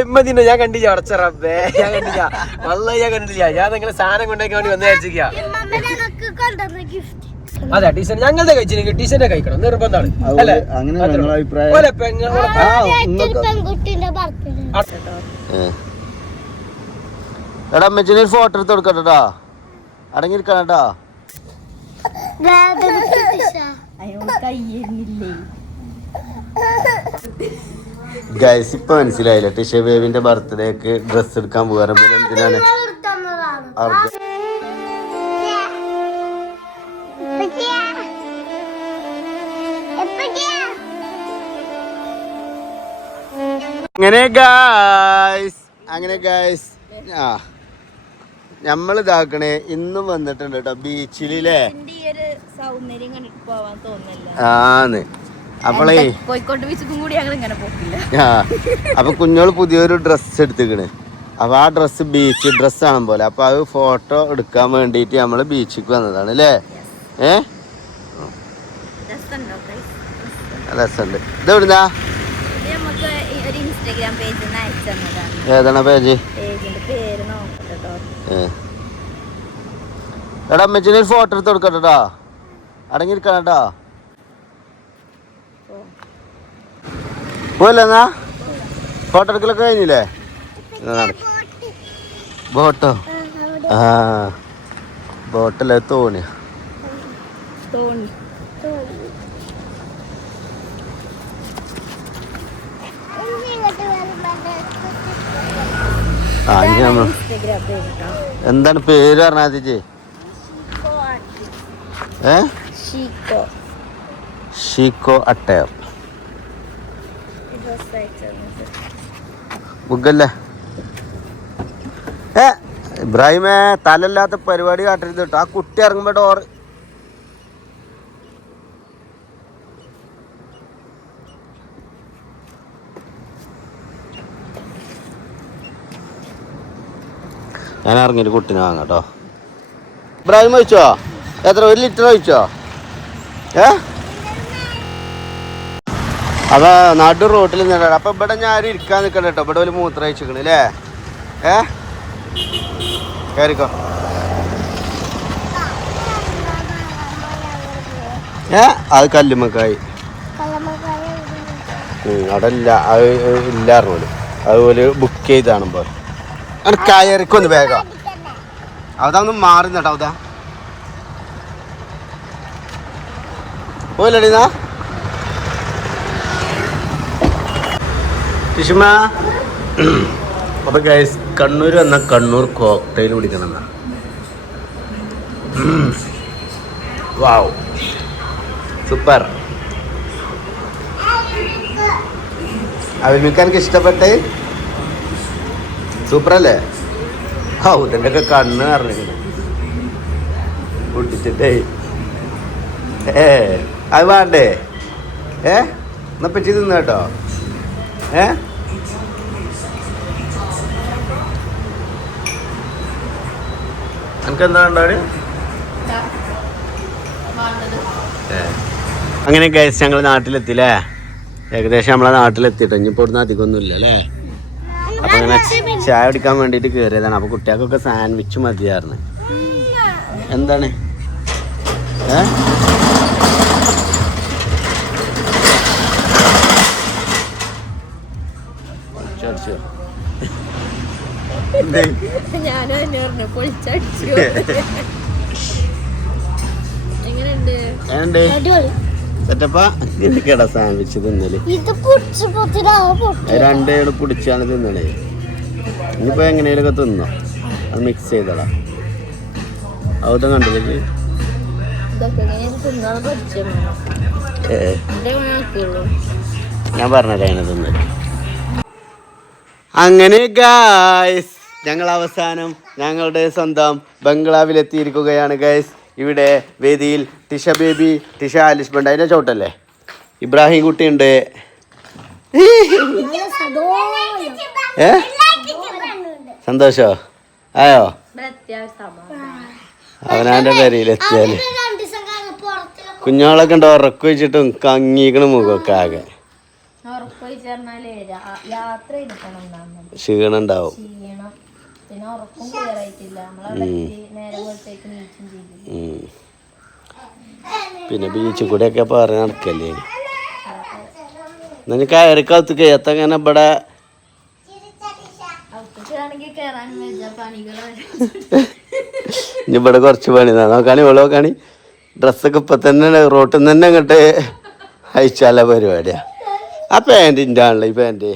ഇമ്മതിന്റെ ഞാൻ കണ്ടില്ല അടച്ചറബേ ഞാൻ കണ്ടില്ല വല്ല ഞാൻ കണ്ടില്ല ഞാൻ നിങ്ങളെ സാധനം കൊണ്ടേക്കാൻ വേണ്ടി വന്നു വിചാരിച്ചിരിക്ക അതെ ടീച്ചർ ഞങ്ങളുടെ കഴിച്ചില്ലെങ്കിൽ ടീച്ചറിനെ കഴിക്കണം നിർബന്ധമാണ് അല്ലേ എടാ അമ്മച്ചിന് ഒരു ഫോട്ടോ എടുത്ത് കൊടുക്കട്ടോ അടങ്ങിയിരിക്കണട്ടോ ഗൈസ് ഇപ്പൊ മനസ്സിലായില്ല ടിഷ ബേബിന്റെ ബർത്ത്ഡേക്ക് ഡ്രസ് എടുക്കാൻ പോകാറ് എന്തിനാണ് അങ്ങനെ ഗൈസ് നമ്മള് ഇതാക്കണേ ഇന്നും വന്നിട്ടുണ്ട് കേട്ടോ ബീച്ചിലേ ആന്ന് അപ്പളേ അപ്പൊ കുഞ്ഞോള് പുതിയൊരു ഡ്രസ്സ് എടുത്തിക്കണ് അപ്പൊ ആ ഡ്രസ്സ് ബീച്ച് ഡ്രസ് ആണ് പോലെ അപ്പൊ അത് ഫോട്ടോ എടുക്കാൻ വേണ്ടിട്ട് നമ്മള് ബീച്ചിക്ക് വന്നതാണ് അല്ലേ രസമുണ്ട് ഇതെവിടുന്നാ ഏതാണ് പേജ് എടാ അമ്മച്ചിന് ഒരു ഫോട്ടോ എടുത്ത് കൊടുക്കട്ടോ അടങ്ങിയിരിക്കണട്ടോ പോലെന്നാ ഫോട്ടോ എടുക്കലൊക്കെ കഴിഞ്ഞില്ലേ ബോട്ടോ ആ ബോട്ടല്ലേ തോണി എന്താണ് പേര് പറഞ്ഞാ ചേച്ചി ഷീക്കോ അട്ടയർ ബുക്കല്ലേ ഇബ്രാഹിമേ തലല്ലാത്ത പരിപാടി കാട്ടരുത് കേട്ടോ ആ കുട്ടി ഇറങ്ങുമ്പോ ഡോർ ഞാൻ ഇറങ്ങിയിട്ട് കുട്ടീനെ വാങ്ങാം കേട്ടോ ഇബ്രാഹിം ഒഴിച്ചോ എത്ര 1 ലിറ്റർ ഒഴിച്ചോ അപ്പൊ നടു റോട്ടിൽ നിന്നിട്ട് അപ്പൊ ഇവിടെ ഞാൻ ഇരിക്കാൻ നിൽക്കണ്ട കേട്ടോ ഇവിടെ ഒരു മൂത്രം അയച്ചിക്കണ് അല്ലേ കയറിക്കോ അത് കല്ലുമ്മക്കായി അവിടെ ഇല്ല അത് ഇല്ലായിരുന്നു അതുപോലെ ബുക്ക് ചെയ്താണുമ്പോ അങ്ങനെ കയറിക്കൊന്ന് വേഗം അതൊന്ന് മാറുന്നട്ടോ അതാ പോയില്ലടിന്നാ ടിഷുമ അപ്പൊ ഗൈസ് കണ്ണൂർ വന്ന കണ്ണൂർ കോക്ടെയിൽ കുടിക്കണം എന്നാ വാവ് സൂപ്പർ അഭിമിക്ക് എനിക്ക് ഇഷ്ടപ്പെട്ടേ സൂപ്പർ അല്ലേ ഇതിൻ്റെ ഒക്കെ കണ്ണ് അറിഞ്ഞിരിക്കുന്നു പൊട്ടിച്ചിട്ടേ അത് വേണ്ടേ എന്നാ പറ്റി തിന്ന കേട്ടോ എനിക്കെന്താ ഉണ്ടാണ് അങ്ങനെ ഗൈസ് ഞങ്ങൾ നാട്ടിലെത്തില്ലേ ഏകദേശം നമ്മളെ നാട്ടിലെത്തിട്ടോ ഇനിയിപ്പോൾ ഇവിടുന്ന് അധികമൊന്നുമില്ല അല്ലേ അപ്പൊ അങ്ങനെ ചായ കുടിക്കാൻ വേണ്ടിട്ട് കയറിയതാണ് അപ്പൊ കുട്ടികൾക്കൊക്കെ സാൻഡ്വിച്ച് മതിയായിരുന്നു എന്താണ് സെറ്റപ്പാ നിനക്കേടാ സാൻഡ്വിച്ച് തിന്നല് രണ്ടേട് പിടിച്ചാണ് തിന്നണേ ഇനിയിപ്പോ എങ്ങനെയൊക്കെ തിന്നോ അത് മിക്സ് ചെയ്തടാ അവതം കണ്ടില്ലേ ഞാൻ പറഞ്ഞല്ലേ അങ്ങനെ തിന്നല് അങ്ങനെ ഗായ്സ് ഞങ്ങൾ അവസാനം ഞങ്ങളുടെ സ്വന്തം ബംഗ്ലാവിലെത്തിയിരിക്കുകയാണ് ഗൈസ് ഇവിടെ വേദിയിൽ ടിഷ ബേബി ടിഷ ആലിഷ്ബണ്ട് അതിൻ്റെ ചോട്ടല്ലേ ഇബ്രാഹിം കുട്ടിയുണ്ട് സന്തോഷോ ആയോ അവനാൻ്റെ പേരിലെത്തിയാല് കുഞ്ഞോളൊക്കെ ഉണ്ട് ഉറക്കം വെച്ചിട്ടും കങ്ങിക്കണ മുഖമൊക്കെ ആകെ ക്ഷീണം ഉണ്ടാവും. പിന്നെ ബീച്ചിൽ കൂടെ ഒക്കെ പറഞ്ഞ് നടക്കല്ലേ നിനക്ക് കയറിക്കകത്ത് കയത്തങ്ങനെ ഇവിടെ ഇവിടെ കുറച്ച് പണി നോക്കാണി ഇവിടെ നോക്കാണി ഡ്രസ്സൊക്കെ ഇപ്പൊ തന്നെ റോട്ടിൽ നിന്ന് തന്നെ അങ്ങോട്ട് അയച്ചാല പരിപാടിയാ. ആ പാൻറ്റിൻ്റെ ആണല്ലോ ഈ പാൻറ്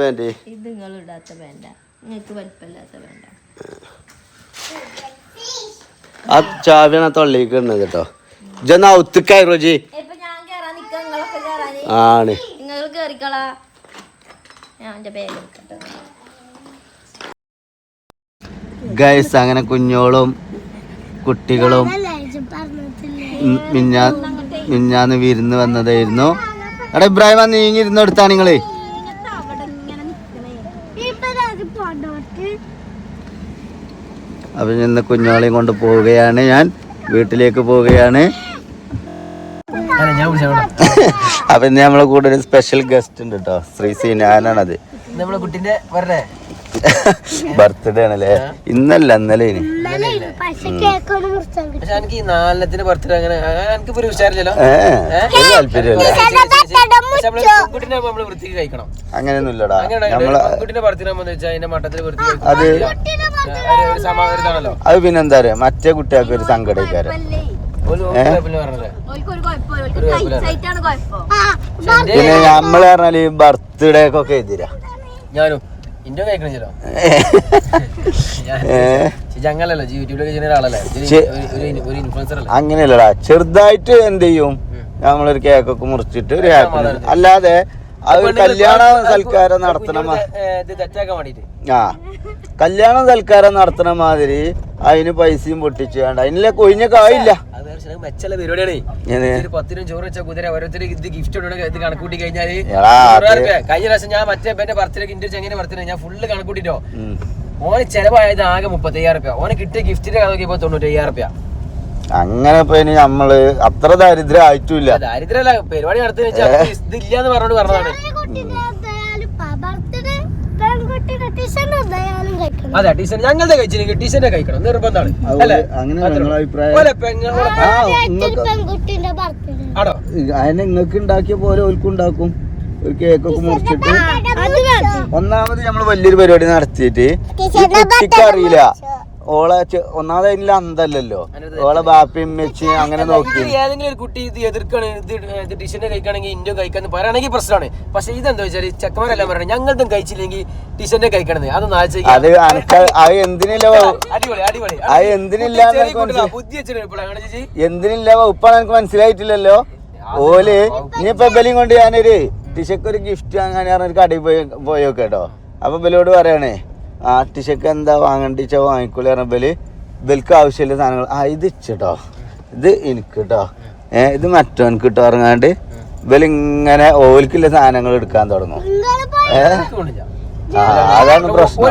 പാൻറ് ആ ചാവിയാണ് തൊള്ളിക്ക് ഇടുന്നത് കേട്ടോ. ഇജൊന്ന് ഔത്തിക്കായി റോജി ആണ് ഗൈസ്. അങ്ങനെ കുഞ്ഞോളും കുട്ടികളും മിഞ്ഞാന്ന് വിരുന്ന് വന്നതായിരുന്നു. എടാ ഇബ്രാഹിം നീങ്ങിരുന്ന് എടുത്താ നിങ്ങള്. അപ്പൊ ഇന്ന് കുഞ്ഞോളെയും കൊണ്ട് പോവുകയാണ്, ഞാൻ വീട്ടിലേക്ക് പോവുകയാണ്. അപ്പൊ ഇന്ന് നമ്മളെ കൂടെ ഒരു സ്പെഷ്യൽ ഗസ്റ്റ് ഉണ്ട് കേട്ടോ, ശ്രീ സീനാനാണത്. നമ്മളെ കുട്ടിന്റെ ബർത്ത്ഡേ ആണല്ലേ? ഇന്നല്ല ഇന്നലെ. എനിക്ക് നാലെണ്ണത്തിന്റെ ബർത്ത്ഡേ അങ്ങനെ എനിക്ക് ഒരു വിചാരില്ലല്ലോ. വൃത്തിക്ക് കഴിക്കണം അങ്ങനെയൊന്നും ഇല്ലടാ. കുട്ടിന്റെ ബർത്ത്ഡേ വെച്ചാൽ അതിന്റെ മട്ടത്തിൽ അത് അത് പിന്നെന്താ പറയാ, മറ്റേ കുട്ടികൾക്ക് ഒരു സങ്കടക്കാരൻ. പിന്നെ നമ്മള് പറഞ്ഞാല് ബർത്ത്ഡേക്കൊക്കെ എതിരാ. ഞാനും അങ്ങനെയല്ലടാ, ചെറുതായിട്ട് എന്ത് ചെയ്യും നമ്മളൊരു കേക്കൊക്കെ മുറിച്ചിട്ട് ഒരു ഹാപ്പി. അല്ലാതെ അത് കല്യാണ സൽക്കാരം നടത്തണ ആ കല്യാണ സൽക്കാരം നടത്തണ മാതിരി അതിന് പൈസയും പൊട്ടിച്ചു വേണ്ട, അതിനുള്ള കൊയിഞ്ഞ കായില്ല. മെച്ചുള്ള പരിപാടിയാണ്. 10 ചോറ് വെച്ച കുതിര ഓരോരുത്തർ ഇത് ഗിഫ്റ്റ് ഇത് കണക്കൂട്ടി കഴിഞ്ഞാല് കഴിഞ്ഞ പ്രാവശ്യം ഞാൻ മറ്റേ എന്റെ ബർത്ത്ഡേ ഇന്ത്യ ചെങ്ങനെ ബർത്ത്ഡേ ഞാൻ ഫുള്ള് കണക്കൂട്ടിട്ടോ. ഓന് ചെലവായത് ആകെ 35,000 രൂപ. ഓന് കിട്ടിയ ഗിഫ്റ്റിന്റെ കഥ നോക്കിയപ്പോ 95,000 രൂപ. അങ്ങനെ ഇപ്പൊ ഇനി നമ്മള് അത്ര ദാരിദ്ര്യം ആയിട്ടില്ല. ദാരിദ്ര്യമല്ല, പരിപാടി നടത്തുന്ന വെച്ചാൽ ഇതില്ലാന്ന് പറഞ്ഞോണ്ട് പറഞ്ഞതാണ്. അതെ ടീച്ചർ ഞങ്ങളുടെ കഴിച്ചില്ലെങ്കിൽ ടീച്ചറിന്റെ കഴിക്കണം നിർബന്ധമാണ്. അതിനെ നിങ്ങൾക്ക് ഉണ്ടാക്കിയ പോലെ ഓൽക്കുണ്ടാക്കും. ഒരു കേക്കൊക്കെ മുറിച്ചിട്ട് ഒന്നാമത് നമ്മള് വലിയൊരു പരിപാടി നടത്തിയിട്ട് കുട്ടിക്ക് അറിയില്ല. ഓളെ ഒന്നാമത് അതിൽ അന്തല്ലല്ലോ, ഓളെ ബാപ്പയും മെച്ചി അങ്ങനെ നോക്കി. ഏതെങ്കിലും ഒരു കുട്ടി ഇത് എതിർക്കാണ്, ഇത് ടീച്ചറിന്റെ കഴിക്കുകയാണെങ്കിൽ ഇന്ത്യ കഴിക്കാന്ന് പറയുകയാണെങ്കിൽ പ്രശ്നമാണ്. പക്ഷെ ഇതെന്താ വെച്ചാൽ ചെക്കന്മാരെല്ലാം പറയണം ഞങ്ങളുടെ കഴിച്ചില്ലെങ്കിൽ ടീച്ചറിന്റെ കഴിക്കണത്. അതൊന്നും അത് അത് എന്തിനില്ല അടിപൊളി അടിപൊളി അത് എന്തിനില്ല ബുദ്ധി എന്തിനില്ല വകുപ്പാണ് എനിക്ക് മനസ്സിലായിട്ടില്ലല്ലോ. ഓല് ഇനിയിപ്പൊ ബലിയും കൊണ്ട് ഞാനൊരു ടീച്ചർക്ക് ഒരു ഗിഫ്റ്റ് അങ്ങനെ ഒരു കടയിൽ പോയി കേട്ടോ. അപ്പൊ ബലോട് പറയണേ ആ ടീച്ചക്ക് എന്താ വാങ്ങണ്ടിച്ച വാങ്ങിക്കോളി പറഞ്ഞ ബലിക്ക് ആവശ്യമില്ല സാധനങ്ങൾ. ആ ഇത് ഇച്ചട്ടോ, ഇത് എനിക്ക് കേട്ടോ, ഇത് മറ്റോനക്ക് കിട്ടോ ഇറങ്ങാണ്ട് ബലിങ്ങനെ ഓൽക്കില്ല സാധനങ്ങൾ എടുക്കാൻ തുടങ്ങും. അതാണ് പ്രശ്നം.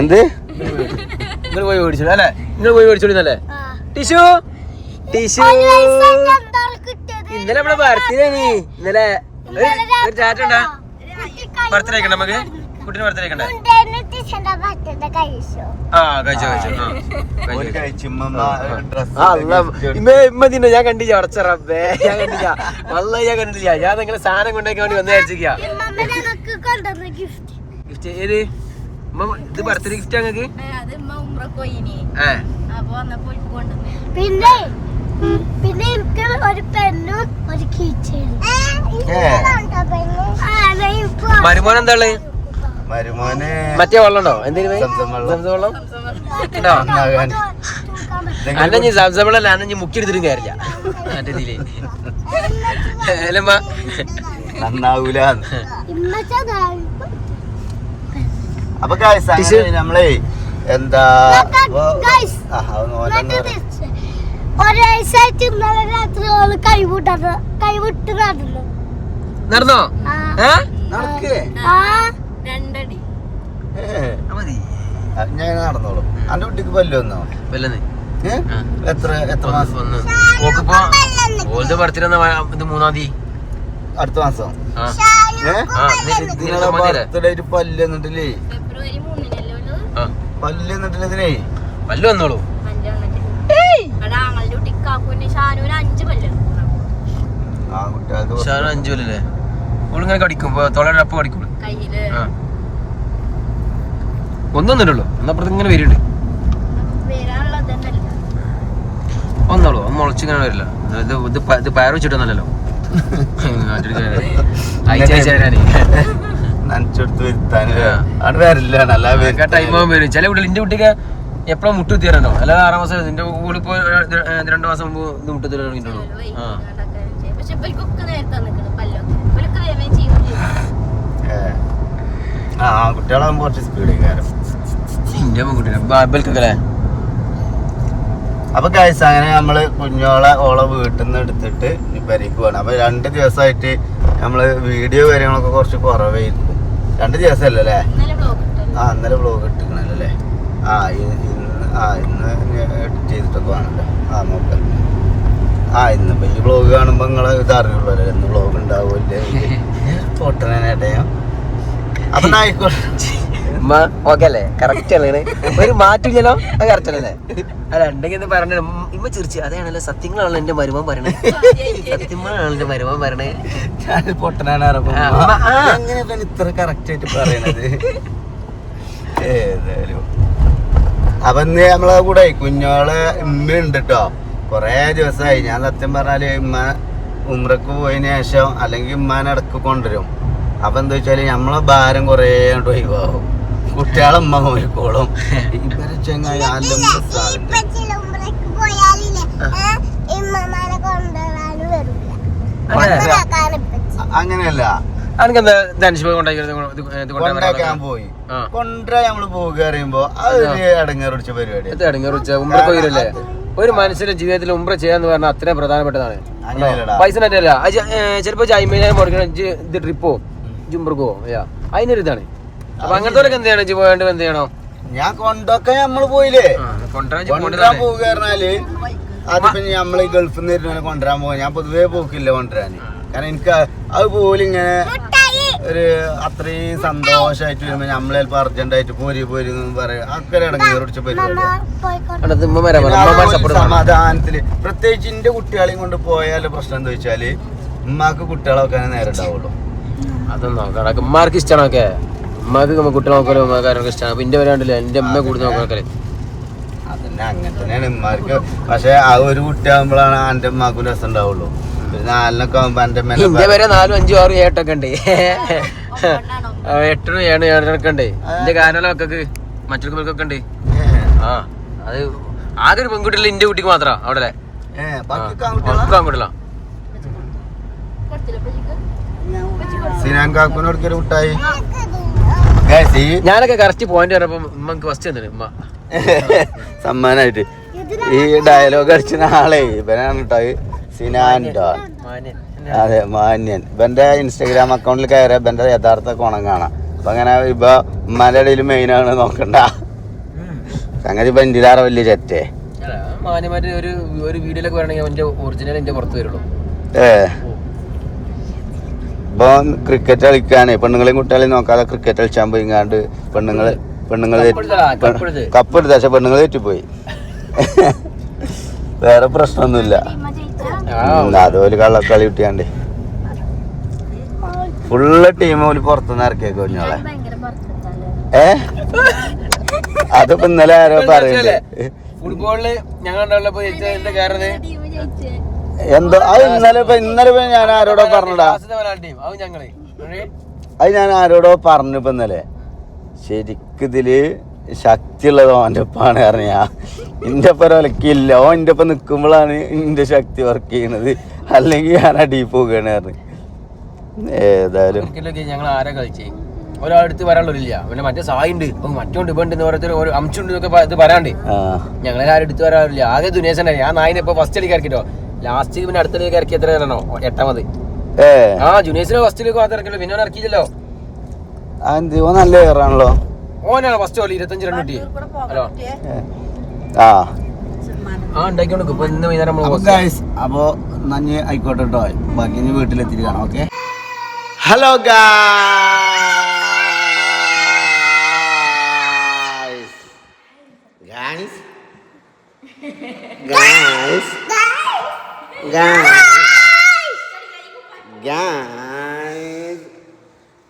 എന്ത് പോയി മേടിച്ചോളൂ അല്ലേ? നിങ്ങൾ പോയി മേടിച്ചോളിന്നല്ലേ? ടിഷു ടിഷു ഇന്നലെ നമ്മളെ ബർത്ത്ഡേ ഇന്നലെ ഒരു ചാറ്റ് ഉണ്ടാ ബർത്ത്ഡേ കഴിക്കണ്ട നമുക്ക് കുട്ടിന് ബർത്ത്ഡേ കഴിക്കണ്ടേ? ആ കഴിച്ചോ ഇമ്മ ഞാൻ കണ്ടില്ല അടച്ച റബ്ബേ, ഞാൻ കണ്ടില്ല വല്ല ഞാൻ കണ്ടില്ല. ഞാൻ നിങ്ങളെ സാധനം കൊണ്ടേക്കാൻ വേണ്ടി വന്ന് വിചാരിച്ചിരിക്കാ. ഗിഫ്റ്റ് ഏത് ഇത് ബർത്ത്ഡേ ഗിഫ്റ്റ് ഞങ്ങൾക്ക്? പിന്നെ എനിക്ക് ഒരു പെന്നും ഒരു കീച്ചെയിനും. മരുമോൻ എന്താ ഉള്ളത്? മരുമോനെ മറ്റേ വെള്ളമുണ്ടോ? എന്തെങ്കിലും വെള്ളം ഉണ്ടോ? അന്നെ സംസം വെള്ളം അന്നെ മുക്കിയെടുത്തിട്ടും കാര്യമില്ല. മറ്റേ ഇതില് നന്നാവൂല. അപ്പൊ നമ്മളെ എന്താ ഒരാഴ്ചയായിട്ട് ഇന്നലെ രാത്രി ഓള് കൈവിട്ട് നടന്നു. നടന്നോ? രണ്ടടി മതി. ഞാൻ നടന്നോളൂ. അന്റെ കുട്ടിക്ക് പല്ല് വന്നോ? വല്ലെന്ന് എത്ര മാസം? ഓക്കിപ്പോ ഓളുടെ ബർത്ത്ഡേ ഇത് 3-ാം തീയതി അടുത്ത മാസം. നിങ്ങളെ ബർത്ത്ഡേ ആയിട്ട് പല്ല് വന്നിട്ടില്ലേ? പല്ല് വന്നിട്ടില്ല ഇതിനേ. പല്ല് വന്നോളൂ. ആ കുട്ടികൾക്ക് 5 കൊല്ലല്ലേ ഓളിങ്ങനെ കടിക്കും തൊള്ളപ്പ കടിക്കും. ഒന്നൊന്നുമില്ലല്ലോ എന്നപ്പുറത്ത് ഇങ്ങനെ വരുന്നുണ്ട്. ഒന്നോളൂ ഒന്ന് മുളച്ചിങ്ങനെ വരില്ല. ഇത് പയർ വെച്ചിട്ടൊന്നല്ലോ നനച്ചെടുത്ത് വരുത്താൻ അവിടെ വരില്ല. നല്ല ടൈം ആകുമ്പോൾ വരും. ചില വീട്ടിൽ എന്റെ കുട്ടിക്ക് എപ്പോഴും മുട്ടുത്തിയാറോ അല്ലാതെ 6 മാസം എന്റെ കൂടിപ്പോ 2 മാസം മുമ്പ് ഇത് മുട്ടുത്തി തുടങ്ങിയിട്ടുള്ളൂ. കുട്ടികളാകുമ്പോ കുറച്ച് സ്പീഡ് കയറും. എന്റെ കുട്ടികളെ അപ്പൊ ഗൈസ് അങ്ങനെ നമ്മള് ഓളെ വീട്ടിൽ നിന്ന് എടുത്തിട്ട് പെരേക്ക് പോകണം. അപ്പൊ 2 ദിവസമായിട്ട് നമ്മള് വീഡിയോ കാര്യങ്ങളൊക്കെ കുറച്ച് കുറവായിരിക്കും. 2 ദിവസമല്ലേ അല്ലേ? ഇന്നലെ വ്ലോഗ് ഇട്ടിക്കണല്ലോ അല്ലേ? ഇന്ന് എഡിറ്റ് ചെയ്തിട്ടൊക്കെ വേണല്ലോ. നോക്കാം. ഇന്നിപ്പോ ഈ വ്ലോഗ് കാണുമ്പോ നിങ്ങളെ ഇത് അറിയുള്ളൂ അല്ലേ ഇന്ന് വ്ലോഗ് ഉണ്ടാവൂല്ലേ? പൊട്ടനേട്ടയോ? അപ്പൊ ആയിക്കോട്ടെ. ഓക്കെ അല്ലേ? കറക്റ്റ് അല്ലേ? ഒരു മാറ്റില്ലല്ലോ. അത് കറക്റ്റ് അല്ലേ? അല്ല ഉണ്ടെങ്കിൽ പറഞ്ഞ ഇമ്മ ചിരിച്ചു. അതാണല്ലോ സത്യങ്ങളാണല്ലോ എന്റെ മരുമൻ പറയണേ. സത്യങ്ങളാണല്ലോ എന്റെ മരുമൻ പറയണേ. ഞാൻ പൊട്ടനാണ് അങ്ങനെ ഇത്ര കറക്റ്റ് ആയിട്ട് പറയണത്. ഏതായാലും അപ്പൊ ഇന്ന് നമ്മളെ കൂടെ കുഞ്ഞോളെ ഉമ്മ ഉണ്ട് കേട്ടോ. കൊറേ ദിവസമായി. ഞാൻ സത്യം പറഞ്ഞാല് ഉമ്മ ഉമ്രക്ക് പോയതിനു ശേഷം അല്ലെങ്കിൽ ഉമ്മാനെ ഇടക്ക് കൊണ്ടുവരും. അപ്പൊ എന്താ വെച്ചാല് നമ്മളെ ഭാരം കൊറേ ഒഴിവാകും. കുട്ടികളെ ഉമ്മ നോക്കിക്കോളും. ഇവരെ ചെങ്ങായി അങ്ങനെയല്ല. കൊണ്ടാക്കാൻ പോയി കൊണ്ടുവരാൻ നമ്മള് പോകുക അറിയുമ്പോ അതൊരു അടങ്ങേറിച്ച പരിപാടി. ഒരു മനുഷ്യന്റെ ജീവിതത്തിൽ ഉംറ ചെയ്യാന്ന് പറഞ്ഞാൽ അത്രയും പ്രധാനപ്പെട്ടതാണ്. പൈസ അല്ല ചിലപ്പോ ജൈമേനെ മുടക്കണം. ഇത് ട്രിപ്പോ ജുംബ്രക്കോ അതിനൊരു ഇതാണ്. അപ്പൊ അങ്ങനത്തെ എന്ത് ചെയ്യണം? പോയാണ്ട് എന്ത് ചെയ്യണോ? ഞാൻ കൊണ്ടൊക്കെ നമ്മള് പോയില്ലേ കൊണ്ടുവരാൻ പോകുക പറഞ്ഞാല് അതിപ്പോ നമ്മള് ഗൾഫിൽ നിന്ന് വരുന്ന കൊണ്ടുവരാൻ പോകാൻ ഞാൻ പൊതുവേ പോക്കില്ല കൊണ്ടുവരാന്. കാരണം എനിക്ക് അതുപോലെ ഇങ്ങനെ ഒരു അത്രയും സന്തോഷമായിട്ട് വരുമ്പോ നമ്മള് ചിലപ്പോ അർജന്റായിട്ട് പോരി പറയാം. അക്കരെ ഇടങ്ങിയ പരിപാടി സമാധാനത്തില്. പ്രത്യേകിച്ച് എന്റെ കുട്ടികളെയും കൊണ്ട് പോയാല് പ്രശ്നം എന്താ വെച്ചാല് ഉമ്മാക്ക് കുട്ടികളൊക്കെ നേരെ ഉണ്ടാവുള്ളൂ. അതൊന്നും നോക്കാം. ഉമ്മാർക്ക് ഇഷ്ടമാണൊക്കെ. ഉമ്മാക്ക് കുട്ടികളെ നോക്കലും ഉമ്മാക്കാരൊക്കെ ഇഷ്ടമാണ്. അപ്പൊ എന്റെ വരാണ്ടില്ല എന്റെ അമ്മ കൂടി നോക്കണേ. അതന്നെ അങ്ങനെ തന്നെയാണ് ഉമ്മാർക്ക്. പക്ഷെ ആ ഒരു കുട്ടിയാകുമ്പോഴാണ് എന്റെ ഉമ്മാക്കും രസം ഉണ്ടാവുള്ളൂ. പിന്നെ 4 ആകുമ്പോ എന്റെ വരെ 4, 5, 6, 7 ഒക്കെ ഉണ്ട്. 8, 7, 7 ഉണ്ട്. എന്റെ കാരണമൊക്കെ മറ്റൊക്കെ ഉണ്ട്. അത് ആകെ ഒരു പെൺകുട്ടിയില്ല എന്റെ കുട്ടിക്ക് മാത്രം അവിടെ ആൺകുട്ടികളാ. സിനാൻ കാക്കുനോടൊക്കെ മുട്ടായി ഞാനൊക്കെ കറക്റ്റ് പോയിന്റ് പറഞ്ഞപ്പോ ഉമ്മക്ക് ഫസ്റ്റ് തന്നെ ഉമ്മ സമ്മാനായിട്ട് ഈ ഡയലോഗ് അടിച്ച ആളെ ഇവനാണ് കേട്ടോ. സിനാൻ ഡോൺ. അതെ മാന്യൻ. ഇവന്റെ ഇൻസ്റ്റാഗ്രാം അക്കൗണ്ടിൽ കയറിയ ഇവന്റെ യഥാർത്ഥ കോണം കാണാം. അപ്പൊ അങ്ങനെ ഇപ്പൊ ഉമ്മാന്റെ ഇടയിൽ മെയിൻ ആണ് നോക്കണ്ട. സംഗതി ഇപ്പൊ എന്തിലാറ വലിയ ചെറ്റേ മാന്യമായിട്ട് ഒരു വീഡിയോയിലൊക്കെ വരണമെങ്കിൽ എന്റെ ഒറിജിനൽ എന്റെ പുറത്ത് വരുള്ളൂ. ഇപ്പൊ ക്രിക്കറ്റ് കളിക്കാനേ പെണ്ണുങ്ങളെയും കുട്ടികളെയും നോക്കാതെ ക്രിക്കറ്റ് കളിച്ചാൻ പോയിങ്ങാണ്ട് പെണ്ണുങ്ങള് കപ്പ് എടുത്ത പക്ഷെ പെണ്ണുങ്ങൾ തെറ്റിപ്പോയി. വേറെ പ്രശ്നമൊന്നുമില്ല. അതുപോലെ കള്ളക്കളി കിട്ടിയാണ്ട് ഫുള്ള് ടീം പോലും പുറത്തുനിന്ന് ഇറക്കിയേക്കോ കുഞ്ഞോളെ. അതിപ്പോ ഇന്നലെ ആരോ പറയണ്ടേ ഫുട്ബോളില് ഞങ്ങൾ എന്തോ അത് ഇന്നലെ ഞാൻ ആരോടോ പറഞ്ഞടാ. അത് ഞാൻ ആരോടോ പറഞ്ഞു ഇപ്പൊ ഇന്നലെ. ശരിക്കിതില് ശക്തിയുള്ളത് ഓൻ്റെ ഒപ്പാണ് പറഞ്ഞ. എൻ്റെ ഒപ്പം ഒലക്കില്ല. ഓൻ എൻ്റെ ഒപ്പം നിൽക്കുമ്പോഴാണ് എൻ്റെ ശക്തി വർക്ക് ചെയ്യണത്. അല്ലെങ്കിൽ ഞാൻ അടി പോവുകയാണ് പറഞ്ഞു. ഏതായാലും ഞങ്ങൾ ആരാ കളിച്ചേ ഒരാളടുത്ത് വരാനുള്ളവരില്ല. പിന്നെ മറ്റേ സായുണ്ട് മറ്റുണ്ട് ഇവണ്ട് ഓരോരുത്തർ അംശുണ്ട് എന്നൊക്കെ ഇത് പറയാണ്ട് ഞങ്ങളെ ആരും എടുത്ത് വരാറില്ല. ആകെ ദുനേശൻ. ഞാൻ നായിനെ ഇപ്പൊ ഫസ്റ്റ് അടിക്ക് ഇറക്കിട്ടോ. ലാസ്റ്റ് പിന്നെ അടുത്തലേക്ക് ഇറക്കി എത്ര തരണോ? 8ാമത്. ജൂനിയേഴ്സിന് ഫസ്റ്റിലേക്ക് മാത്രം ഇറക്കില്ലോ. പിന്നെ ഇറക്കിയില്ലല്ലോ. നല്ല ഏറാണല്ലോ. ഓനാണ് ഫസ്റ്റ് പോലെ 25 റൺ കിട്ടി. ഹലോ ഉണ്ടാക്കിക്കൊണ്ട് ഇപ്പൊ ഇന്ന് വൈകുന്നേരം അപ്പോ നഞ്ഞ് ആയിക്കോട്ടെ കേട്ടോ. ബാക്കി ഇനി വീട്ടിലെത്തിയിട്ട് കാണാം. ഓക്കെ. ഹലോ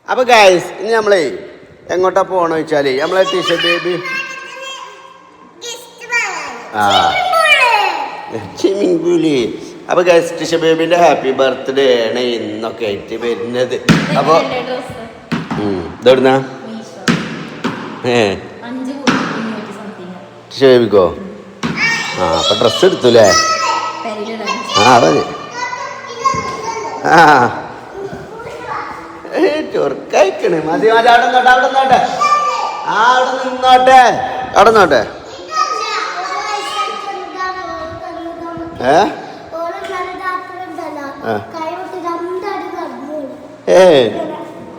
അപ്പൊ ഗായ്സ് ഇനി നമ്മളെ എങ്ങോട്ടാ പോണോ വെച്ചാല് നമ്മളെ ടീഷർട്ട് ബേബി സ്വിമ്മിംഗ് പൂളി. അപ്പൊ ഗായ്സ് ടീഷർട്ട് ബേബിന്റെ ഹാപ്പി ബർത്ത്ഡേ ആണ് ഇന്നൊക്കെ ആയിട്ട് വരുന്നത്. അപ്പൊ ഇതെവിടുന്നാ ടീഷർട്ട് ബേബിക്കോ? അപ്പൊ ഡ്രസ്സ് എടുത്തൂല്ലേ? അതെ. ചൊറുക്കയക്കണ്. മതി മതി. അവിടെ നിന്നോട്ടെ അവിടെ നിന്നോട്ടെ അവിടെ നിന്നോട്ടെ.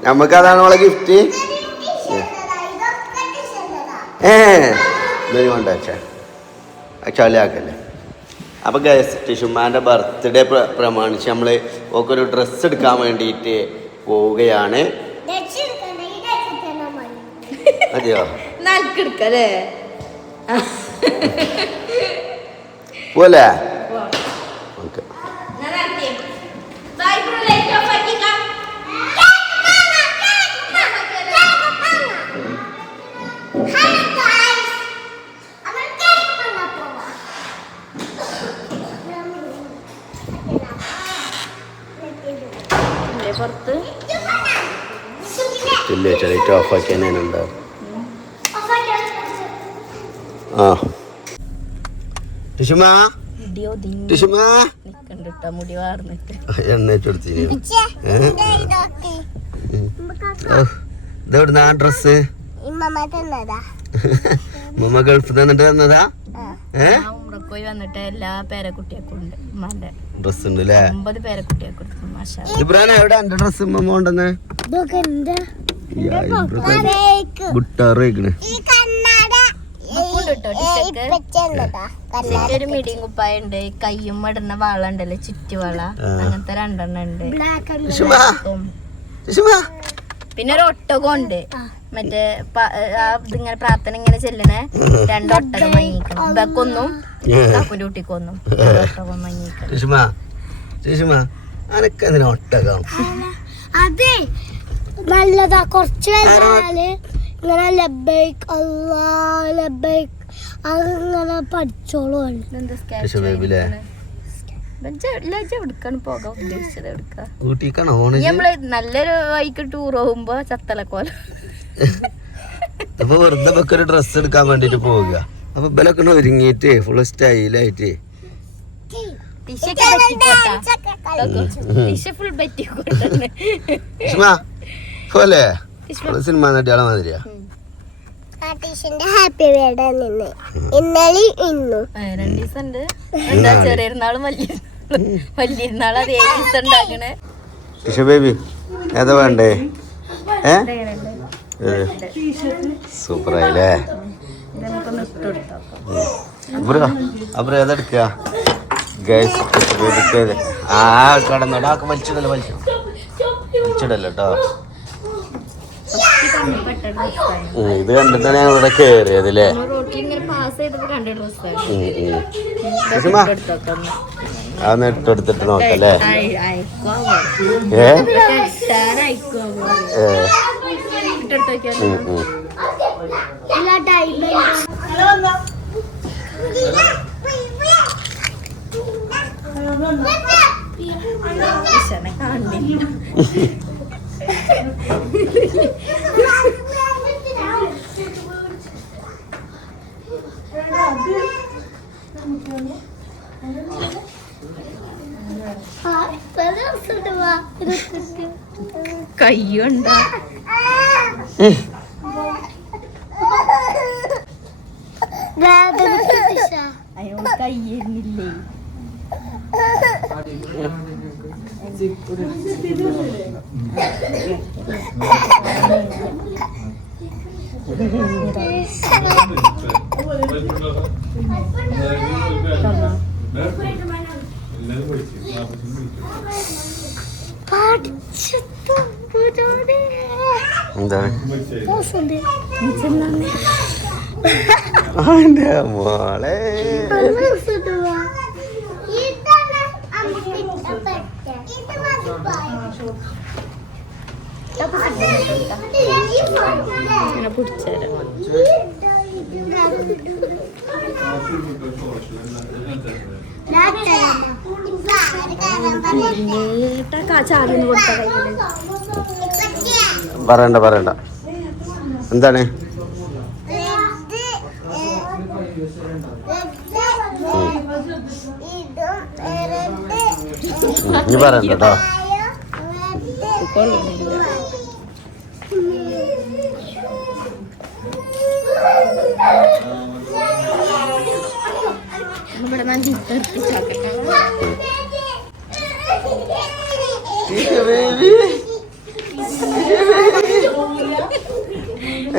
നമ്മക്കതാണ് അവളെ ഗിഫ്റ്റ്. ചളിയാക്കല്ലേ. അപ്പൊ ടിഷുമാന്റെ ബർത്ത്ഡേ പ്രമാണിച്ച് നമ്മള് ഓക്കൊരു ഡ്രസ്സ് എടുക്കാൻ വേണ്ടിയിട്ട് പോവുകയാണ്. അതെയോ? പോലെ ഓക്കെ. ഇല്ലേ ചെറിയ ഓഫാക്കി തന്നെ ഉണ്ടാവും. ഇതെവിടുന്നാ ഡ്രസ്? മമ്മ ഗൾഫിൽ നിന്നിട്ട് തന്നതാ? എല്ലാ പേരക്കുട്ടിയൊക്കെ ഡ്രസ് ഉണ്ട് അല്ലേ? 50 പേരക്കുട്ടിയൊക്കെ ഇബ്രാൻ എവിടെ എന്റെ ഡ്രസ് മമ്മ കൊണ്ടെന്ന് ഒരു മിടിയും കുപ്പായുണ്ട്, കയ്യും ഇടുന്ന വള ഉണ്ടല്ലോ, ചുറ്റുവള, അങ്ങനത്തെ 2 എണ്ണം ഉണ്ട്. പിന്നെ ഒരു ഒട്ടകം ഉണ്ട്, മറ്റേ ഇതിങ്ങനെ പ്രാർത്ഥന ഇങ്ങനെ ചെല്ലണേ 2 ഒട്ടകം മങ്ങിക്കണം. ഇതൊക്കൊന്നും കാക്കുന്റെ കുട്ടിക്കൊന്നും ഒട്ടകം മങ്ങിക്കണം. അതെ നല്ലതാ. കുറച്ച് കഴിഞ്ഞാല് ഇങ്ങനെ ലബൈക്ക് അങ്ങനെ പഠിച്ചോളൂ. പോകാൻ ഉദ്ദേശിച്ചത് നമ്മള് നല്ലൊരു വൈക്ക് ടൂർ പോകുമ്പോ ചത്തലക്കോല അപ്പൊ വെറുതെ ഒരു ഡ്രസ് എടുക്കാൻ വേണ്ടിട്ട് പോവുക. അപ്പൊ ഇബലൊക്കെ ഒരുങ്ങിട്ട് ഫുൾ സ്റ്റൈലായിട്ട് പോലെ സിനിമ നടിയാളെ മാതിരിയാ. ഹാപ്പി ബർത്ത്ഡേ ഇന്നലെ ഇന്നും 2 ദിവസം ഉണ്ട്. എന്താ ചെറിയനാളും വലിയനാളും അത് 7 ദിവസം ഉണ്ടാക്കണേ. ബേബി ഏതാ വേണ്ടേ? സൂപ്പറായില്ലേ? അപ്പൊ ഏതെടുക്ക? കടന്നോടാ വലിച്ചിടല്ലോ വലിച്ചിടല്ലോ കേട്ടോ. ഇത് കണ്ടിട്ടാണ് ഞാൻ ഇവിടെ കേറിയത് അല്ലേ? അതൊന്ന് ഇട്ടെടുത്തിട്ട് നോക്കല്ലേ? കയ്യുണ്ട അയാൾ കയ്യിരുന്നില്ലേ? എന്താണ് മോളെ പറയണ്ട പറയണ്ട. എന്താണ് ഇനി പറയണ്ട കേട്ടോ.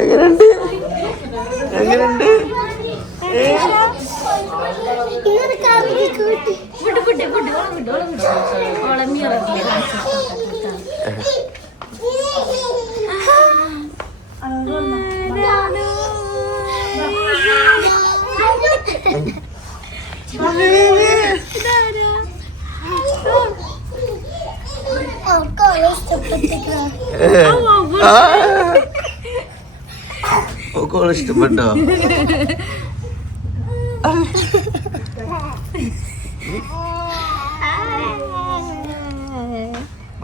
എങ്ങനെയുണ്ട് എങ്ങനെയുണ്ട്? ഓക്കോളെ ഇഷ്ടപ്പെട്ടോ?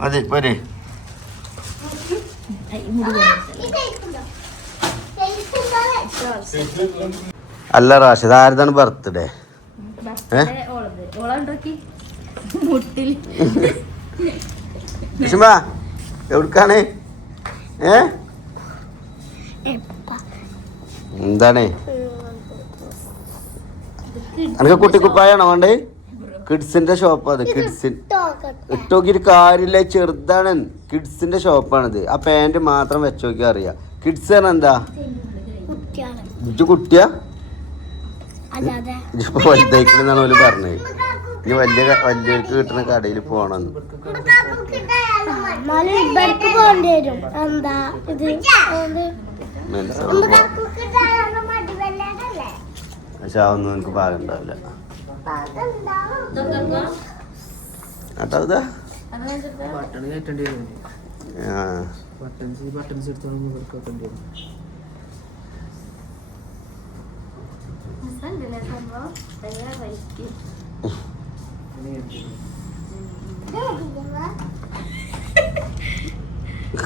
അതെ പോരെ. അല്ല റാഷിദ് ആരതാണ് ബർത്ത്ഡേ? വിഷമ എവിടുക്കാണ്? എന്താണ് അനക്ക് കുട്ടിക്കുപ്പായാണോ വേണ്ടേ? കിഡ്സിന്റെ ഷോപ്പ് അത്. കിഡ്സിന് ഇട്ടോക്കിട്ട് കാര്യമില്ല, ചെറുതാണ്. കിഡ്സിന്റെ ഷോപ്പാണിത്. ആ പാന്റ് മാത്രം വെച്ചോക്കി അറിയാം. കിഡ്സ് ആണ് എന്താ? ഇജ്ജ് കുട്ടിയാ? ഇപ്പൊ വലുതായിക്കണെന്നാണ് ഓല് പറഞ്ഞത്. ഇനി വലിയവർക്ക് കിട്ടുന്ന കടയിൽ പോണെന്ന്. പക്ഷെ അതൊന്നും എനിക്ക് പാകം ഉണ്ടാവില്ല.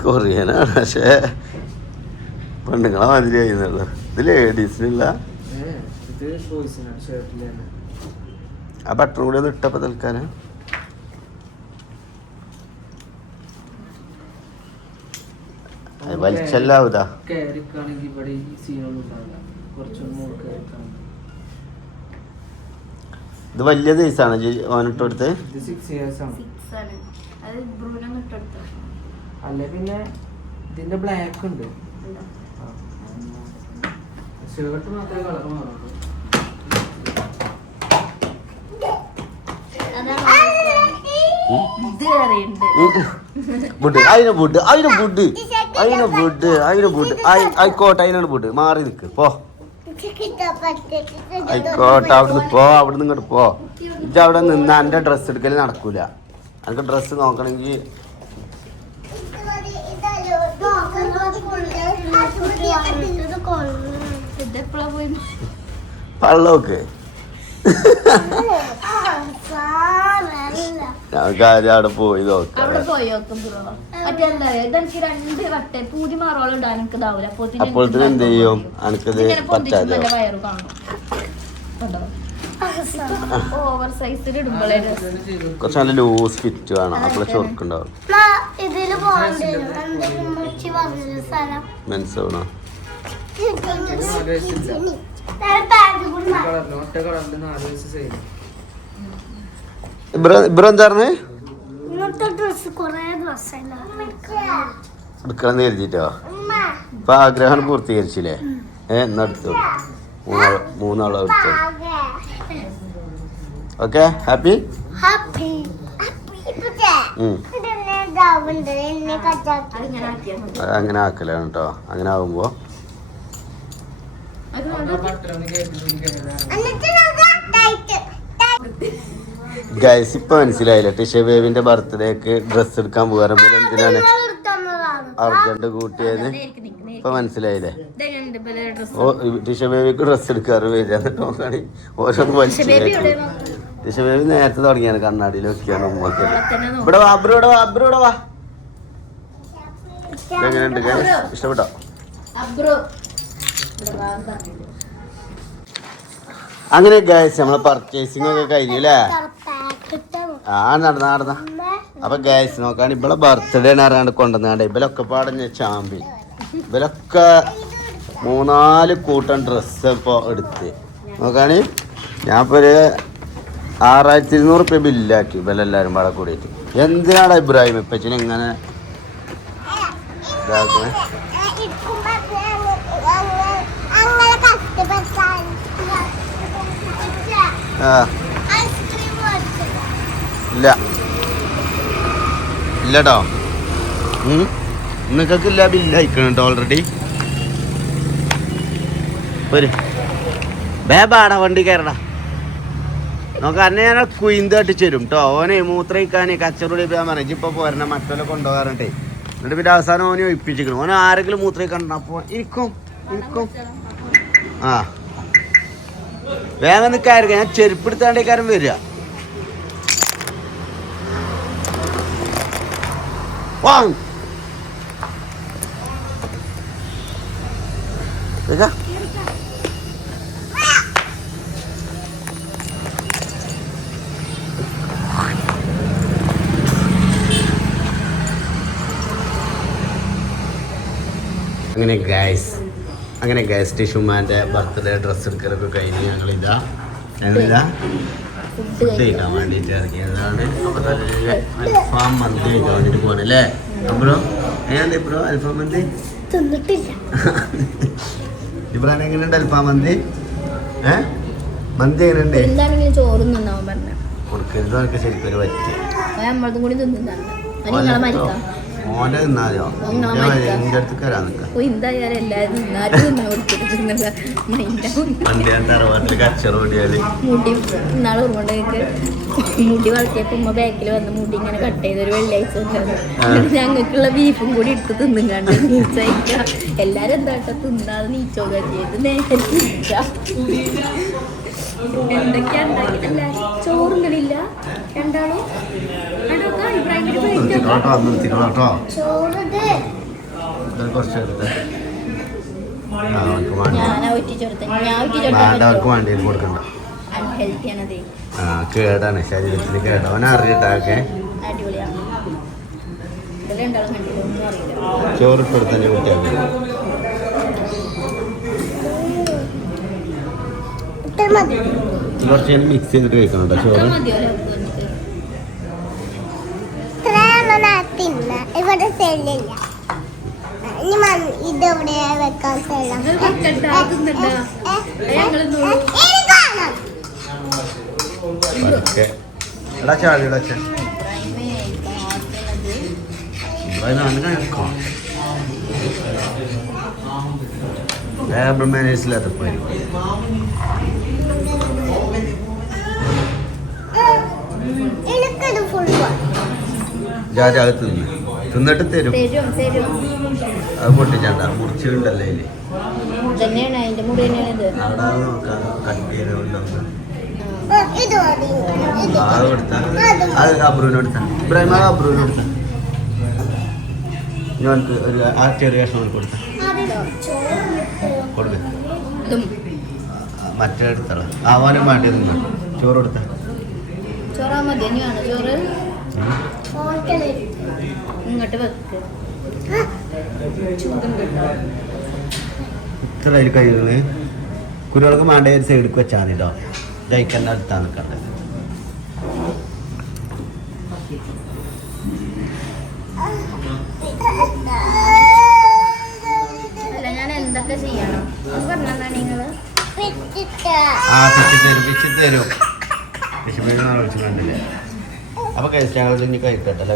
കൊറിയനാണ് പക്ഷേ പെണ്ണുങ്ങളെ മാതിരി ആയിരുന്നല്ലോ. ഇത് ലേഡീസിനില്ല. ആ ബട്ടൺ കൂടി ഒന്ന് ഇട്ടപ്പോ തൽക്കാലം. വലിച്ചല്ലാവൂതാ. ഇത് വലിയ സൈസാണ് ഓനിട്ട് കൊടുത്ത്. അല്ല പിന്നെ ഇതിന്റെ ബ്ലാക്ക് ഉണ്ട്. ഷർട്ട് മാത്രമേ കളർ മാറുള്ളൂ. ആയിക്കോട്ടെ അതിനാണ് ബുഡ്. മാറി നിക്ക് പോ. ആയിക്കോട്ടെ അവിടുന്ന് പോ. അവിടുന്ന് ഇങ്ങോട്ട് പോ. ഇജ്ജ് അവിടെ നിന്ന് എന്റെ ഡ്രസ്സ് എടുക്കല് നടക്കൂല. എനിക്ക് ഡ്രസ്സ് നോക്കണമെങ്കിൽ പള്ളോക്ക് കാര്യം അവിടെ പോയി നോക്കാം. അപ്പോഴത്തേന് എന്ത് ചെയ്യും? എനിക്കത് പറ്റാതെ കുറച്ച് നല്ല ലൂസ് ഫിറ്റ് വേണം. അപ്പോൾ ചൊറുക്കുണ്ടാവും. മനസ്സിലാവണോ? ഇബ്രോ എന്താ പറഞ്ഞേ? എടുക്കണം എഴുതിട്ടോ ഇപ്പൊ ആഗ്രഹം പൂർത്തീകരിച്ചില്ലേ എന്നാ എടുത്തു മൂന്നാളോ എടുത്തു ഓക്കെ ഹാപ്പി ഹാപ്പി അങ്ങനെ ആക്കലാണ് കേട്ടോ അങ്ങനെ ആകുമ്പോ ഗൈസ് ഇപ്പൊ മനസ്സിലായില്ല ടിഷ ബേബിന്റെ ബർത്ത്ഡേക്ക് ഡ്രസ് എടുക്കാൻ പോകാൻ എന്തിനാണ് അർജന്റ് കൂട്ടിയത് ഇപ്പൊ മനസ്സിലായില്ലേ ഓ ടിഷ ബേബിക്ക് ഡ്രസ് എടുക്കാറ് വരിക എന്നിട്ട് നോക്കാണ് ഓരോന്ന് വലിച്ചു ടിഷ ബേബി നേരത്തെ തുടങ്ങിയാണ് കണ്ണാടിയിൽ വെക്കുകയാണ് ഉമ്മക്ക് ഇവിടെ വാ അബ്രൂടെ വാ എങ്ങനെയുണ്ട് ഗൈസ് ഇഷ്ടപ്പെട്ടോ അങ്ങനെ ഗൈസ് നമ്മളെ പർച്ചേസിംഗ് ഒക്കെ കഴിഞ്ഞു അല്ലേ നടന്ന അപ്പൊ ഗൈസ് നോക്കാണ് ഇവിടെ ബർത്ത്ഡേ അറിയാണ്ട് കൊണ്ടുവന്നാണ്ട് ഇവലൊക്കെ പാടഞ്ഞ ചാമ്പി ഇവലൊക്കെ 3-4 കൂട്ടം ഡ്രസ്സ് ഇപ്പൊ എടുത്ത് നോക്കാണ് ഞാൻ ഇപ്പൊ ഒരു 6200 രൂപ ബില്ലാക്കി ഇവലെല്ലാരും പാടെ കൂടിയിട്ട് എന്തിനാണ് ഇബ്രാഹിം ഇപ്പച്ചിന് ഇങ്ങനെ ഇതാക്കുന്നത് ഇല്ലട്ടോ നിങ്ങൾക്കില്ല ബില്ല് അയക്കണം കേട്ടോ ഓൾറെഡി ബാടാ വണ്ടി കയറടാ നോക്ക അന്നെ ഞാൻ കുയിന്ത് കട്ടിച്ചു തരും കേട്ടോ ഓനെ മൂത്രയിക്കാനേ കച്ചറൂടി ഞാൻ പറഞ്ഞു ഇപ്പൊ പോരണ മറ്റൊക്കെ കൊണ്ടുപോകാറുണ്ടേ എന്നിട്ട് പിന്നെ അവസാനം ഓനെ ഒഴിപ്പിച്ചിരിക്കണം ഓനെ ആരെങ്കിലും മൂത്രയിക്കണ്ട അപ്പൊ ഇരിക്കും ആ വേഗം നിൽക്കായിരിക്കും ഞാൻ ചെരുപ്പെടുത്താണ്ടേക്കാരൻ വരിക വാങ് അങ്ങനെ ഗൈസ് ടിഷുമാൻ്റെ ബർത്ത്ഡേ ഡ്രസ്സ് എടുക്കലൊക്കെ കഴിഞ്ഞ് ഞങ്ങളിതാ ഫുഡ് കഴിക്കാൻ വേണ്ടിയിട്ട് ഇറങ്ങിയതാണ്. അപ്പോൾ നല്ല അൽഫാം മന്തി കഴിക്കാൻ വേണ്ടിയിട്ട് പോകണം അല്ലേ ബ്രോ? എങ്ങനെയുണ്ട് ബ്രോ അൽഫാം മന്തി? ഇബ്രാൻ എങ്ങനെയുണ്ട് അൽഫാം മന്തി? മന്തി എങ്ങനെയുണ്ട്? കൊടുക്കരുത് അവർക്ക് ശരിക്കും ഒരു പറ്റി മോനെ തിന്നാലോ എൻ്റെ അടുത്ത് കയറാൻ നിൽക്കാം. തറവാട്ടിൽ കച്ചറ ഓടിയാല് മുടി ഇന്നാളെ ഓർമ്മണ്ടേക്ക് മുടി വളർത്തിയപ്പോ ഉമ്മ ബാക്കിൽ വന്ന് മുടി ഇങ്ങനെ കട്ട് ചെയ്തൊരു വെള്ളിയാഴ്ച ഞങ്ങൾക്കുള്ള ബീഫും കൂടി എടുത്ത് തിന്നും കണ്ട് നീച്ചയക്ക എല്ലാരും എന്താട്ടോ തിന്നാതെ നീച്ചോ കരുതിയത് നേരെ എന്തൊക്കെയാ ഉണ്ടാക്കിയിട്ടല്ല ചോറുങ്ങളില്ല രണ്ടാളും കേടാണ് ശരീരത്തിന് കേടാൻ അറിയട്ടാക്കെ ചോറിപ്പെടുത്തന്നെ കുട്ടിയാക്കി കുറച്ച് മിക്സ് ചെയ്തിട്ട് കഴിക്കണം കേട്ടോ ചോറ്. ഇവിടെ സെല്ലില്ല ഇതെവിടെ വെക്കാൻ സെല്ലാം എടാ ചാടി മാനേഴ്സില്ലാത്ത പോയി ജാതി തിന്നു തിന്നിട്ട് തരും അത് പൊട്ടിച്ചാണ്ട മുറിച്ചുണ്ടല്ലേ അവിടെ നോക്കാം കട്ടിയുണ്ടോ അത് കൊടുത്താൽ അത് അബ്രൂവിന് കൊടുത്താൽ ഇബ്രാഹിം അത് അബ്രൂവിന് കൊടുത്താൽ ഞങ്ങൾക്ക് ഒരു ആ ചെറിയ കഷ്ണം കൊടുത്താൽ കൊടുക്ക മറ്റേ എടുത്തള ആവാനും വേണ്ടി നിന്ന് ചോറ് കൊടുത്താൽ ഇങ്ങോട്ട് വെക്ക് ഇത്ര അതിൽ കഴിയുന്നത് കുരുകൾക്ക് വേണ്ട ഒരു സൈഡിലേക്ക് വെച്ചാൽ മതി കേട്ടോ ജയിക്കൻ്റെ അടുത്താണ് നിൽക്കേണ്ടത്. നിങ്ങള് ആ പിച്ചിട്ട് തരും വിളിച്ചിട്ടുണ്ടല്ലേ. അപ്പൊ കഴിച്ചാൽ ഇനി കഴിക്കട്ടല്ലോ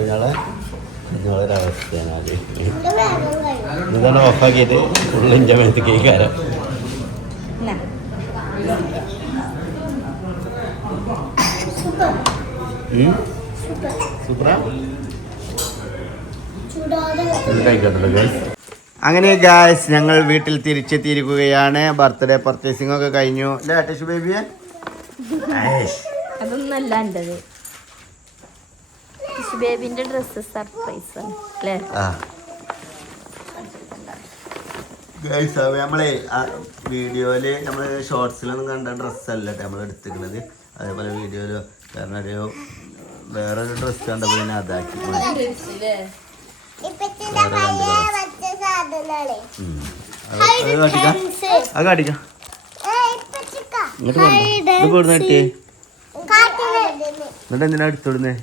ഞങ്ങളൊരവസ്ഥയാണ് ആദ്യം ഇതാണ് ഓഫാക്കിയിട്ട് ഫുള്ള് ഇഞ്ച മേത്ത് കേൾക്കാരം. സൂപ്പറാ കഴിക്കട്ടല്ലോ ഗൈസ്. അങ്ങനെ ഗൈസ് ഞങ്ങൾ വീട്ടിൽ തിരിച്ചെത്തിയിരിക്കുകയാണ്. ബർത്ത്ഡേ പർച്ചേസിംഗ് ഒക്കെ കഴിഞ്ഞു അല്ലേ ടിഷു ബേബിയെ? അതൊന്നല്ല എൻ്റെത്. ബേബിന്റെ ഡ്രസ്സ് സർപ്രൈസ് ആണ് അല്ലേ? ഗൈസ് നമ്മളെ വീഡിയോയില് നമ്മള് ഷോർട്സിലൊന്നും കണ്ട ഡ്രസ്സല്ല നമ്മൾ എടുത്തിരിക്കുന്നത്. അതേപോലെ വീഡിയോയില് കാരണം ഒരു വേറൊരു ഡ്രസ്സ് കണ്ടപ്പോൾ പിന്നെ അതാക്കി അത് കാട്ടിക്കാം. ഇങ്ങോട്ട് പോടുന്ന കിട്ടിയേ എന്നിട്ട് എന്തിനാ എടുത്തോടുന്നേ?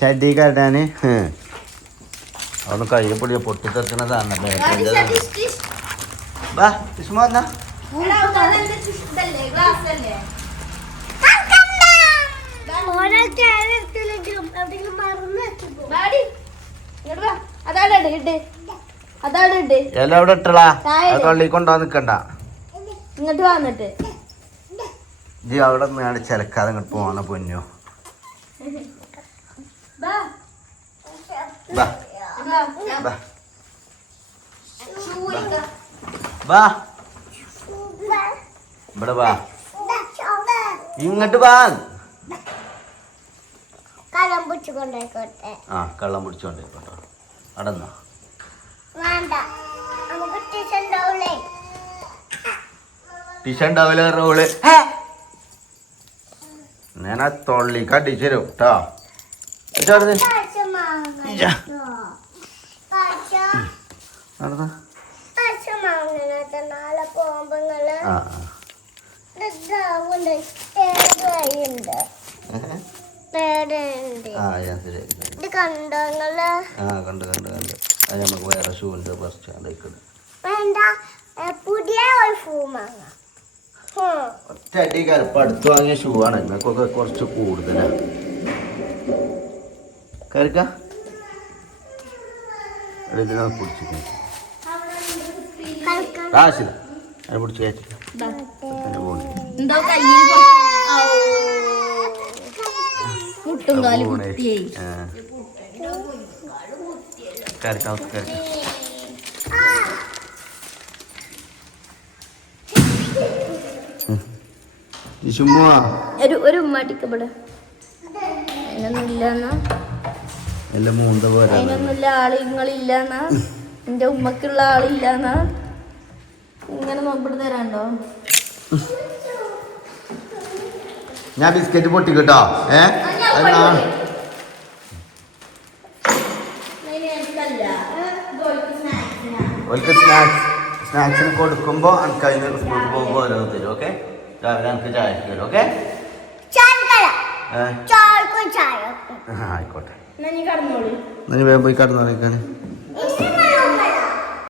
ചട്ടി കാട്ടാന് അവിടെ കയ്യെ പൊടിയോ പൊട്ടിത്തെറിക്കണതാണല്ലേ. വാ വിഷമ വന്നാ എല്ലാം ഇവിടെ ഇട്ടളാ തൊള്ളി കൊണ്ടുപോകാൻ നിക്കണ്ട. ഇങ്ങോട്ട് വന്നിട്ട് ജി അവിടെ നിന്നാണ് ചിലക്കാതെ ഇങ്ങോട്ട് പോണ പൊന്നോ. ഇവിടെ വാ ഇങ്ങോട്ട് വാ. കള്ളം പിടിച്ചുകൊണ്ടേക്കോട്ടെ. ആ കള്ളം പിടിച്ചോണ്ടേക്കോട്ടോ. അടന്നോ വേണ്ട നമുക്ക് ടീച്ചർ ഉണ്ടാവൂലേ? ടീച്ചർ ഉണ്ടാവില്ല റോള് ഞാൻ ആ തൊള്ളിക്കാ ടീച്ചരും കേട്ടോ. നാളെ പോകുമ്പോങ്ങള് കണ്ടോങ്ങള് കണ്ട് കണ്ട് കണ്ട് അത് നമുക്ക് വേറെ ഷൂവിൻ്റെ പറിച്ചാണ്ട് വേണ്ട പുതിയ ഒരു ഷൂ വാങ്ങാം. ഒറ്റയടി കരുപ്പ് അടുത്ത് വാങ്ങിയ ഷൂ ആണ്. നിങ്ങൾക്കൊക്കെ കുറച്ച് കൂടുതലാണ്. കരുക്ക ഇതിനെ പിടിച്ചിരിക്കുന്നു. ആശില്ല അതിനെ പിടിച്ച് കയറ്റില്ല. അതിനെ പോണേ കരക്കാം കരക്കാം. ഒരു ഉമ്മാട്ടിക്കപ്പെടെ അതിനൊന്നുമില്ലെന്നാ എല്ലാം മൂന്ത പോലെ അതിനൊന്നുമില്ല ആളുകളില്ലെന്നാ എന്റെ ഉമ്മക്കുള്ള ആളില്ലെന്നാ ഇങ്ങനെ നോക്കിട്ട് തരാണ്ടോ? ഞാൻ ബിസ്ക്കറ്റ് പൊട്ടിക്കട്ടോ. ഓൾക്ക് സ്നാക്സിന് കൊടുക്കുമ്പോൾ എനിക്ക് അതിന് സ്കൂളിൽ പോകുമ്പോൾ ഓരോന്ന് തരും. ഓക്കെ രാവിലെ എനിക്ക് ചായ തരും. ഓക്കെ ആയിക്കോട്ടെ. കടന്നോളൂ വേഗം പോയി കടന്നു.